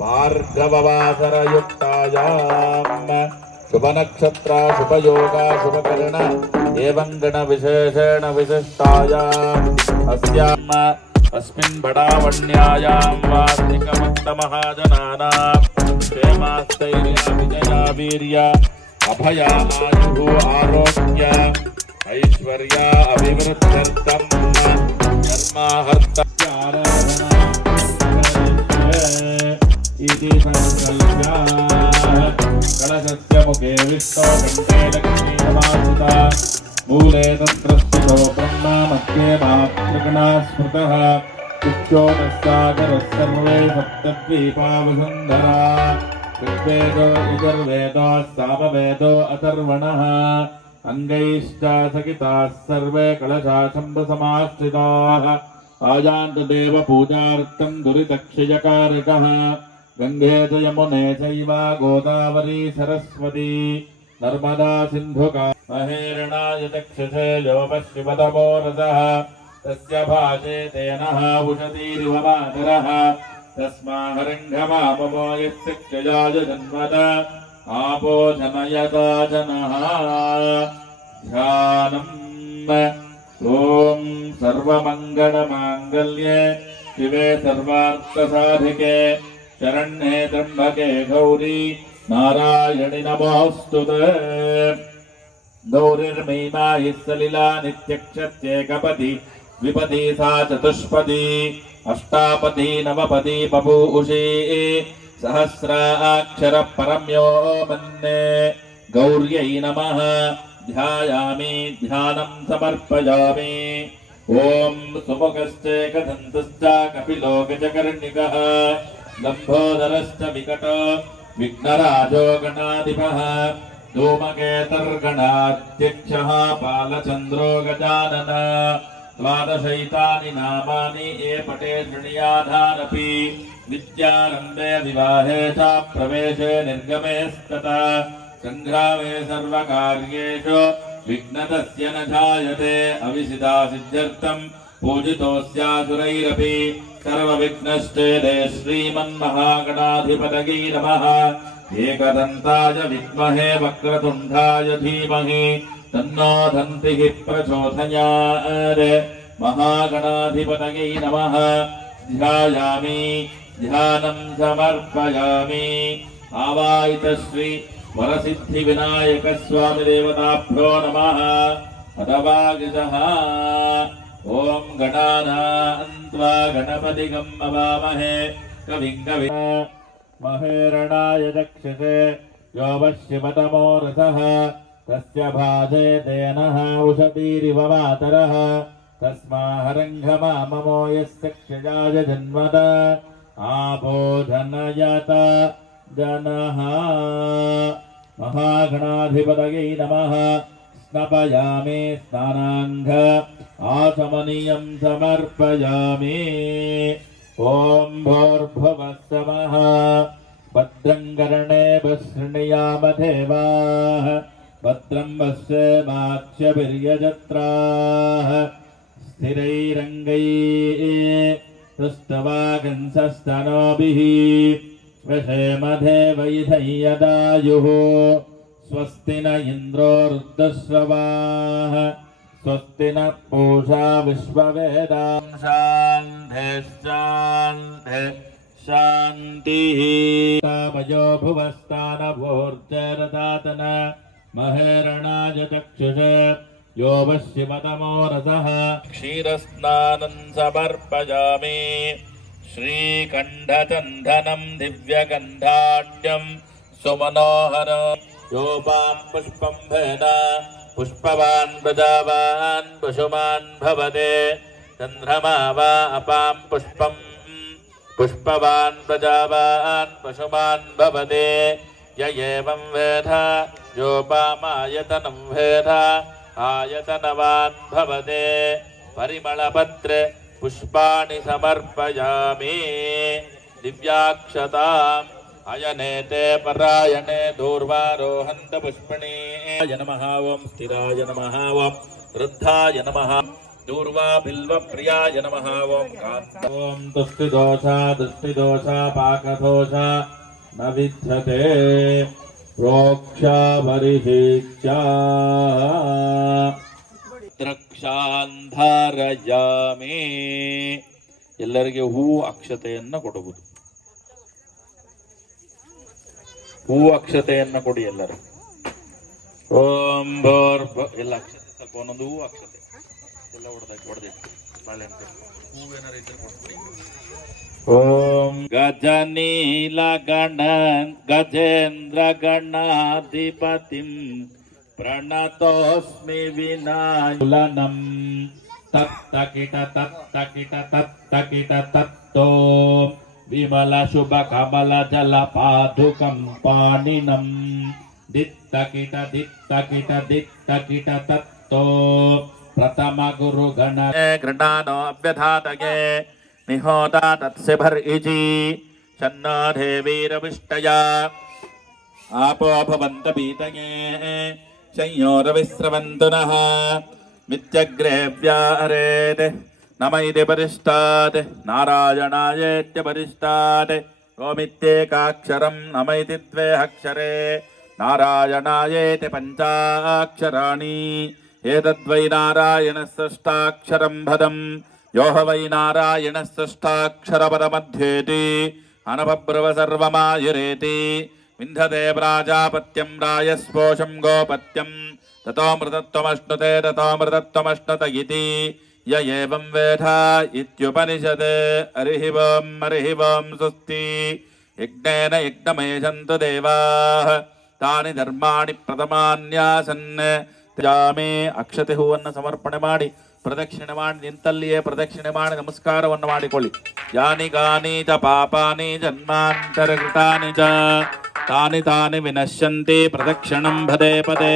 भार्गववासरयुक्तायाम् शुभनक्षत्र शुभयोगा शुभकरण एवं गणविशेषेण विशिष्टायाम्। अस्याम् अस्मिन् बडावण्यायां वार्तिकमत्तमहाजनानां क्षेमास्थैर्य विजया वीर्य अभय आयुः आरोग्य, ऐश्वर्य इति संकल्प्य कलशस्य मुखे विष्णो कण्ठे लक्ष्मीसमास्थिता मूले तत्र स्थितो ब्रह्मा मध्ये मातृगणा स्मृतः उच्चोदस्सागरः सर्वे सप्तद्वीपावसुन्धरा ऋग्वेदो यजुर्वेदो सामवेदो अथर्वणः अङ्गैश्च सकिताः सर्वे कलशाशम्भुसमाश्रिताः आयान्तदेव पूजार्थं दुरितक्षयकारकः गङ्गे च यमुने चैव गोदावरी सरस्वती। नर्मदा सिन्धुका महेरणाय चक्षुषे यो पश्चिमतमो रसः तस्य भाषे तेनः उषतीरिव मातरः तस्माहरङ्घमाममो यस्य क्षयाय जन्मद आपो जनयता जनः। ध्यानम्। ॐ सर्वमङ्गलमाङ्गल्ये शिवे सर्वार्थसाधिके। शरण्ये त्र्यम्बके गौरी नारायणि नमोऽस्तु ते गौरिर्मीमा हि सलिला नित्यक्षत्येकपदी द्विपदी सा चतुष्पदी अष्टापदी नवपदी बभूषी सहस्राक्षरः परम्यो मन्ये गौर्यै नमः ध्यायामि ध्यानं समर्पयामि ॐ सुमुखश्चेकदन्तश्च कपिलो गजकर्णिकः लम्बोदरश्च विकट विघ्नराजो गणाधिपः धूमकेतर्गणाध्यक्षः बालचन्द्रो गजानन द्वादशैतानि नामानि ये पटे शृणुयाधानपि विद्यारम्भे विवाहे च प्रवेशे निर्गमे स्तता सङ्ग्रामे सर्वकार्येषु विघ्नतस्य न जायते अविसिदा सिद्ध्यर्थम् पूजितोऽस्यासुरैरपि सर्वविघ्नश्चेदे श्रीमन्महागणाधिपतयै नमः एकदन्ताय विद्महे वक्रतुण्डाय धीमहि तन्नो दन्तिः प्रचोदयात् महागणाधिपतयै नमः ध्यायामि ध्यानं समर्पयामि आवाहितश्री वरसिद्धिविनायकस्वामिदेवताभ्यो नमः अथवागितः ॐ गणानान्त्वा गणपतिगम् अवामहे कविम् कवि महेरणाय दक्षसे यो वश्यमतमो रथः। तस्य भाजे तेनः उषतीरिव मातरः तस्माहरङ्घमाममो यस्य क्षयाय जन्मद आबोधनयत जनः। महागणाधिपतयै नमः। स्नपयामि स्नानाङ्घ आचमनीयं समर्पयामि ॐ भोर्भुवस्समः भद्रं कर्णे विशृणुयाम देवाः भद्रं पश्येमाक्ष्यभिर्यजत्राः स्थिरैरङ्गैः तुष्टवागंसस्तनोभिः वशेमधेवैधयदायुः स्वस्ति न इन्द्रो रुद्रश्रवाः स्वस्ति न पूषा विश्ववेदां शान्तिश्चान्ति शान्तिः तामयो भुवस्तानभोर्जरदातन महेरणाय चक्षुष यो वश्यमतमो रसः क्षीरस्नानं समर्पयामि श्रीकण्ठचन्दनं दिव्यगन्धाढ्यं सुमनोहर योपां पुष्पं भेद पुष्पवान् प्रजावान् पशुमान् भवते चन्द्रमा वा अपां पुष्पं पुष्पवान् प्रजावान् पशुमान् भवते य एवं वेद योपामायतनं वेद आयतनवान् भवते परिमलपत्र पुष्पाणि समर्पयामि। दिव्याक्षताम् अयनेते परायणे दूर्वारोहन्त पुष्पणे नमः ॐ स्थिराय नमः ॐ वृद्धाय नमः दूर्वा बिल्वप्रियाय नमः ॐ कान्त ॐ दुष्टिदोषा दुष्टिदोषा पाकदोष न विद्यते प्रोक्षापरिहीच्या ದ್ರಕ್ಷಾಂಧಾರಯಾಮೇ ಎಲ್ಲರಿಗೆ ಹೂ ಅಕ್ಷತೆಯನ್ನ ಕೊಡುವುದು ಹೂ ಅಕ್ಷತೆಯನ್ನ ಕೊಡಿ ಎಲ್ಲರೂ. ಓಂ ಭರ್ ಎಲ್ಲ ಅಕ್ಷತೆ ತಕ್ಕ ಒಂದೊಂದು ಅಕ್ಷತೆ. ಎಲ್ಲ ಹೊಡೆದಾಕಿ ಹೊಡೆದಿಟ್ಟು ಬಾಳೆ ಅಂತ ಹೂವು ಏನಾರು ಇದ್ರೆ ಕೊಟ್ಬಿಡಿ. ಓಂ ಗಜನೀಲ ಗಣ ಗಜೇಂದ್ರ ಗಣಾಧಿಪತಿಂ ಪ್ರಣತೋಸ್ಮಿ ವಿನಾಯುಲನಂ ತತ್ತ ಕಿಟ ತತ್ತ ಕಿಟ ತತ್ತ ಕಿಟ ತತ್ತೋ विमलशुभकमलजलपादुकं शुभ कमल जल पादुक तत्तो प्रथमगुरुगण कृणानो अव्यधातके निहोता तत्सिभर् इति शन्नो देवीरविष्टया आपो भवन्त నమ ఇది పరిష్టాత్ నారాయణాయేత్య పరిష్టాత్ ఓమిత్యేకాక్షరం నమ ఇది ద్వేహక్షరే నారాయణాయేతి పంచాక్షరాణి ఏతద్వై నారాయణ సృష్టాక్షరం భదం యోహ వై నారాయణ సృష్టాక్షరపరమధ్యేతి అనపబ్రవ సర్వమాయురేతి వింధతే ప్రాజాపత్యం రాయస్పోషం గోపత్యం తతోమృతత్వమశ్నుతే తతోమృతత్వమశ్నుత ఇది य एवं वेद इत्युपनिषत् हरिः वं हरिः वं स्वस्ति यज्ञेन यज्ञमेषन्तु देवाः ತಾನಿ ಧರ್ಮಾಣಿ ಪ್ರಥಮಾನ್ಯಾಸನ್ ಜಾಮೆ ಅಕ್ಷತೆ ಹೂವನ್ನು ಸಮರ್ಪಣೆ ಮಾಡಿ ಪ್ರದಕ್ಷಿಣೆ ಮಾಡಿ ನಿಂತಲ್ಲಿಯೇ ಪ್ರದಕ್ಷಿಣೆ ಮಾಡಿ ನಮಸ್ಕಾರವನ್ನು ಮಾಡಿಕೊಳ್ಳಿ ಯಾನಿ ಗಾನಿ ಚ ಪಾಪಾನಿ ಜನ್ಮಾಂತರಕೃತಾನಿ ಚ ತಾನಿ ತಾನಿ ವಿನಶ್ಯಂತಿ ಪ್ರದಕ್ಷಿಣಂ ಪದೇ ಪದೇ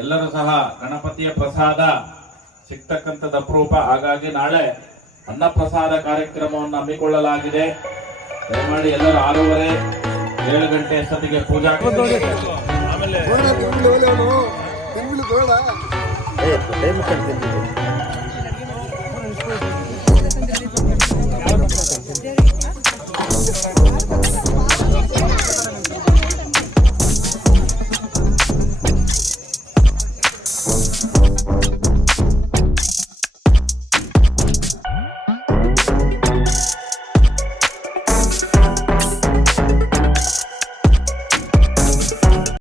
ಎಲ್ಲರೂ ಸಹ ಗಣಪತಿಯ ಪ್ರಸಾದ ಸಿಗ್ತಕ್ಕಂಥದ್ದು ಅಪರೂಪ. ಹಾಗಾಗಿ ನಾಳೆ ಅನ್ನಪ್ರಸಾದ ಕಾರ್ಯಕ್ರಮವನ್ನು ಹಮ್ಮಿಕೊಳ್ಳಲಾಗಿದೆ. ದಯಮಾಡಿ ಎಲ್ಲರೂ ಆರೂವರೆ ಏಳು ಗಂಟೆ ಅಷ್ಟೊತ್ತಿಗೆ ಪೂಜಾ